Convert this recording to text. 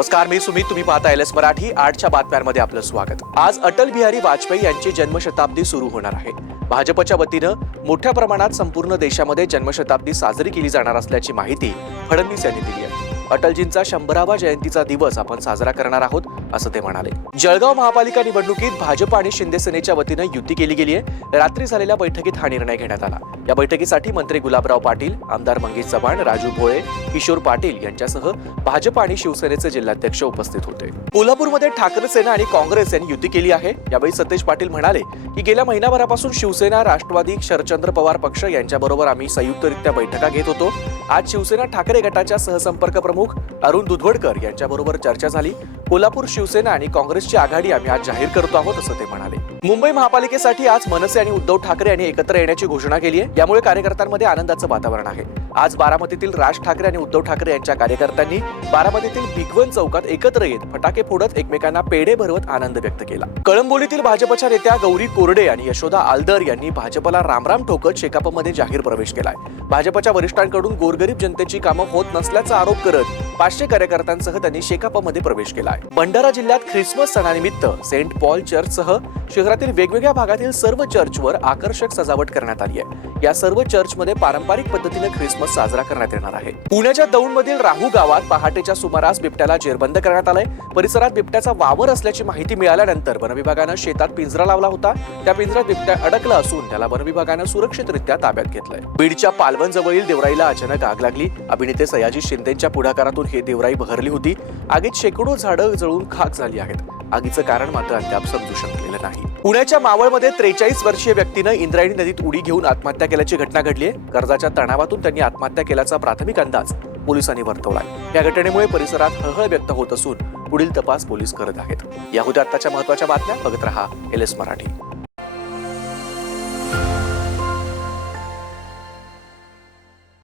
नमस्कार, मी सुमित. तुम्ही पाहता एलएस मराठी. 8च्या बातम्यांमध्ये आपलं स्वागत. आज अटल बिहारी वाजपेयी यांची जन्मशताब्दी सुरू होणार आहे. भाजपच्या वतीनं मोठ्या प्रमाणात संपूर्ण देशामध्ये जन्मशताब्दी साजरी केली जाणार असल्याची माहिती फडणवीस यांनी दिली आहे. अटलजींचा 100वा जयंतीचा दिवस आपण साजरा करणार आहोत असं ते म्हणाले. जळगाव महापालिका निवडणुकीत भाजप आणि शिंदे सेनेच्या वतीनं युती केली गेली आहे. रात्री झालेल्या बैठकीत हा निर्णय घेण्यात आला. या बैठकीसाठी मंत्री गुलाबराव पाटील, आमदार मंगेश चव्हाण, राजू भोळे, किशोर पाटील यांच्यासह भाजप आणि शिवसेनेचे जिल्हाध्यक्ष उपस्थित होते. कोल्हापूरमध्ये ठाकरे सेना आणि काँग्रेस यांनी युती केली आहे. यावेळी सतेज पाटील म्हणाले की गेल्या महिनाभरापासून शिवसेना, राष्ट्रवादी, शरदचंद्र पवार पक्ष यांच्याबरोबर आम्ही संयुक्तरित्या बैठका घेत होतो. आज शिवसेना ठाकरे गटाच्या सहसंपर्क प्रमुख अरुण दुधवडकर यांच्याबरोबर चर्चा झाली. कोल्हापूर शिवसेना आणि काँग्रेसची आघाडी आम्ही आज जाहीर करतो आहोत असं ते म्हणाले. मुंबई महापालिकेसाठी आज मनसे आणि उद्धव ठाकरे यांनी एकत्र येण्याची घोषणा केली आहे. यामुळे कार्यकर्त्यांमध्ये आनंदाचं वातावरण आहे. आज बारामतीतील राज ठाकरे आणि उद्धव ठाकरे यांच्या कार्यकर्त्यांनी बारामतीतील भिगवण चौकात एकत्र येत फटाके फोडत एकमेकांना पेढे भरवत आनंद व्यक्त केला. कळंबोलीतील भाजपच्या नेत्या गौरी कोरडे आणि यशोदा आलदर यांनी भाजपला रामराम ठोकत शेकापमध्ये जाहीर प्रवेश केलाय. भाजपच्या वरिष्ठांकडून गोरगरीब जनतेची कामं होत नसल्याचा आरोप करत 500 कार्यकर्त्यांसह त्यांनी शेकापमध्ये प्रवेश केलाय. भंडारा जिल्ह्यात ख्रिसमस सणानिमित्त सेंट पॉल चर्चसह शहरातील वेगवेगळ्या भागातील सर्व चर्चवर आकर्षक सजावट करण्यात आली आहे. या सर्व चर्चमध्ये पारंपरिक पद्धतीने ख्रिसमस साजरा करण्यात येणार आहे. पुण्याच्या दौंडमधील राहू गावात पहाटेच्या सुमारास बिबट्याला जेरबंद करण्यात आलंय. परिसरात बिबट्याचा वावर असल्याची माहिती मिळाल्यानंतर वनविभागानं शेतात पिंजरा लावला होता. त्या पिंजऱ्यात बिबट्या अडकला असून त्याला वनविभागानं सुरक्षितरित्या ताब्यात घेतलंय. बीडच्या पालवण जवळील देवराईला अचानक आग लागली. अभिनेते सयाजी शिंदेच्या पुढाकारातून ही देवराई बहरली होती. आगीत शेकडो झाडं जळून खाक झाली आहेत. आगीचं कारण मात्र अद्याप समजू शकलेलं नाही. पुण्याच्या मावळमध्ये 43 वर्षीय व्यक्तीनं इंद्रायणी नदीत उडी घेऊन आत्महत्या केल्याची घटना घडली आहे. कर्जाच्या तणावातून त्यांनी आत्महत्या केल्याचा प्राथमिक अंदाज पोलिसांनी वर्तवलाय. या घटनेमुळे परिसरात हळहळ व्यक्त होत असून पुढील तपास पोलीस करत आहेत. या होत्या आताच्या महत्त्वाच्या बातम्या. बघत रहा एलएस मराठी.